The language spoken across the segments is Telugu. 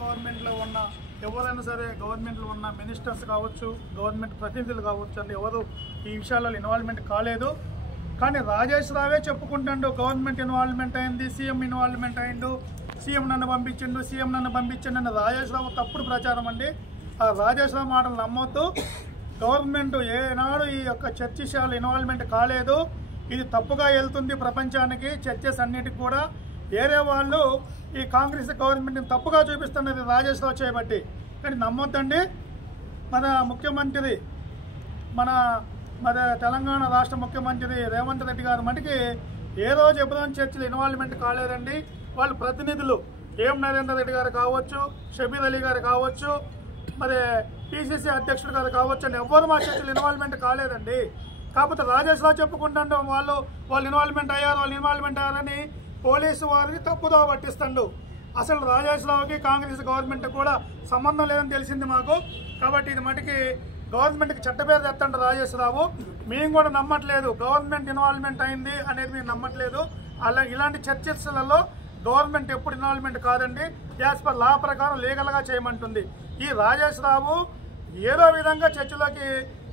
గవర్నమెంట్లో ఉన్న ఎవరైనా సరే, గవర్నమెంట్లో ఉన్న మినిస్టర్స్ కావచ్చు, గవర్నమెంట్ ప్రతినిధులు కావచ్చు అండి, ఎవరు ఈ విషయాలలో ఇన్వాల్వ్మెంట్ కాలేదు. కానీ రాజేష్ రావే చెప్పుకుంటాడు గవర్నమెంట్ ఇన్వాల్వ్మెంట్ అయింది, సీఎం ఇన్వాల్వ్మెంట్ అయిండు, సీఎం నన్ను పంపించండి అని రాజేష్ రావు తప్పుడు ప్రచారం అండి. ఆ రాజేష్ రావు మాటలు నమ్మొద్దు. గవర్నమెంట్ ఏనాడు ఈ యొక్క చర్చలు ఇన్వాల్వ్మెంట్ కాలేదు. ఇది తప్పుగా వెళ్తుంది ప్రపంచానికి, చర్చస్ అన్నిటికి కూడా. వేరే వాళ్ళు ఈ కాంగ్రెస్ గవర్నమెంట్ని తప్పుగా చూపిస్తున్నది రాజేష్ రావు చేయబట్టి. కానీ నమ్మొద్దండి. మన ముఖ్యమంత్రి, మన తెలంగాణ రాష్ట్ర ముఖ్యమంత్రి రేవంత్ రెడ్డి గారు మటుకి ఏ రోజు ఎప్పుడైనా చర్చలు ఇన్వాల్వ్మెంట్ కాలేదండి. వాళ్ళ ప్రతినిధులు ఏం నరేందర్ రెడ్డి గారు కావచ్చు, షబీర్ అలీ గారు కావచ్చు, మరి పిసిసి అధ్యక్షుడు గారు కావచ్చు అండి, ఎవ్వరు మా చర్చలు ఇన్వాల్వ్మెంట్ కాలేదండి. కాకపోతే రాజేష్ రావు చెప్పుకుంటాడు వాళ్ళు ఇన్వాల్వ్మెంట్ అయ్యారని పోలీసు వారిని తప్పుదో పట్టిస్తాడు. అసలు రాజేష్ రావుకి కాంగ్రెస్ గవర్నమెంట్ కూడా సంబంధం లేదని తెలిసింది మాకు. కాబట్టి ఇది మటుకి గవర్నమెంట్కి చెట్టపేరు తెస్తండి రాజేష్ రావు. మేము కూడా నమ్మట్లేదు గవర్నమెంట్ ఇన్వాల్వ్మెంట్ అయింది అనేది మేము నమ్మట్లేదు. ఇలాంటి చర్చలలో గవర్నమెంట్ ఎప్పుడు ఇన్వాల్వ్మెంట్ కాదండి. యాజ్ పర్ లా ప్రకారం లీగల్గా చేయమంటుంది. ఈ రాజేష్ రావు ఏదో విధంగా చర్చలోకి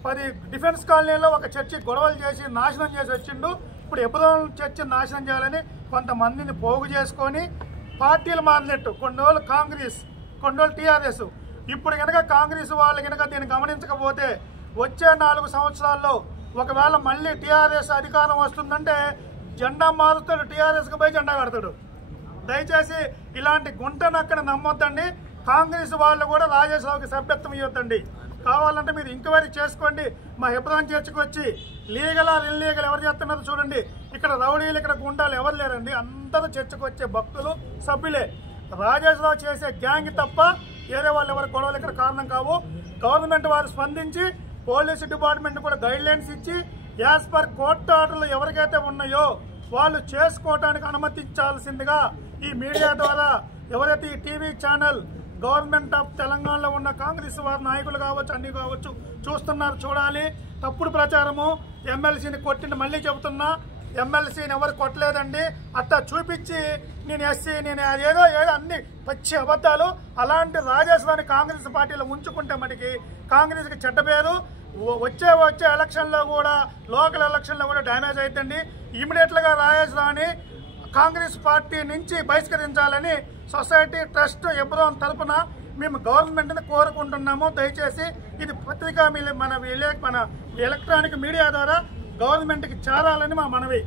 10 డిఫెన్స్ కాలనీలో ఒక చర్చి గొడవలు చేసి నాశనం చేసి వచ్చిండు. ఇప్పుడు ఎప్పుడో చర్చని నాశనం చేయాలని కొంతమందిని పోగు చేసుకొని పార్టీలు మారినట్టు, కొన్ని రోజులు కాంగ్రెస్, కొన్ని రోజులు టీఆర్ఎస్. ఇప్పుడు కనుక కాంగ్రెస్ వాళ్ళు కనుక దీన్ని గమనించకపోతే వచ్చే 4 సంవత్సరాల్లో ఒకవేళ మళ్ళీ టీఆర్ఎస్ అధికారం వస్తుందంటే జెండా మారుతాడు, టీఆర్ఎస్కి పోయి జెండా కడతాడు. దయచేసి ఇలాంటి గుంటనక్కడ నమ్మొద్దండి. కాంగ్రెస్ వాళ్ళు కూడా రాజేష్ రావుకి సభ్యత్వం ఇవ్వద్దండి. కావాలంటే మీరు ఎంక్వైరీ చేసుకోండి. మా హెబ్రాన్ చర్చకు వచ్చి లీగల్ ఆర్ ఇల్లీగల్ ఎవరు చేస్తున్నారో చూడండి. ఇక్కడ రౌడీలు, ఇక్కడ గుండాలు ఎవరు లేరండి. అందరూ చర్చకు వచ్చే భక్తులు, సభ్యులే. రాజేష్ రావు చేసే గ్యాంగ్ తప్ప వేరే వాళ్ళు ఎవరి గొడవలు ఇక్కడ కారణం కావు. గవర్నమెంట్ వారు స్పందించి పోలీసు డిపార్ట్మెంట్ కూడా గైడ్ లైన్స్ ఇచ్చి యాజ్ పర్ కోర్టు ఆర్డర్లు ఎవరికైతే ఉన్నాయో వాళ్ళు చేసుకోవడానికి అనుమతించాల్సిందిగా ఈ మీడియా ద్వారా ఎవరైతే ఈ టీవీ ఛానల్ గవర్నమెంట్ ఆఫ్ తెలంగాణలో ఉన్న కాంగ్రెస్ వారి నాయకులు కావచ్చు, అన్ని కావచ్చు చూస్తున్నారు, చూడాలి. తప్పుడు ప్రచారము, ఎమ్మెల్సీని కొట్టింది మళ్ళీ చెబుతున్నా, ఎమ్మెల్సీని ఎవరు కొట్టలేదండి. అట్లా చూపించి నేను ఎస్సీ, నేను ఏదో అన్ని పచ్చి అబద్ధాలు. అలాంటి రాజేష్ రావుని కాంగ్రెస్ పార్టీలో ఉంచుకుంటే మనకి కాంగ్రెస్కి చెడ్డ పేరు. వచ్చే ఎలక్షన్లో కూడా, లోకల్ ఎలక్షన్లో కూడా డ్యామేజ్ అవుతుంది. ఇమీడియట్గా రాజేష్ రావుని కాంగ్రెస్ పార్టీ నుంచి బహిష్కరించాలని సొసైటీ ట్రస్ట్ ఎబ్రోన్ తరఫున మేము గవర్నమెంట్ని కోరుకుంటున్నాము. దయచేసి ఇది పత్రికా మన ఎలక్ట్రానిక్ మీడియా ద్వారా గవర్నమెంట్కి చేరాలని మా మనవి.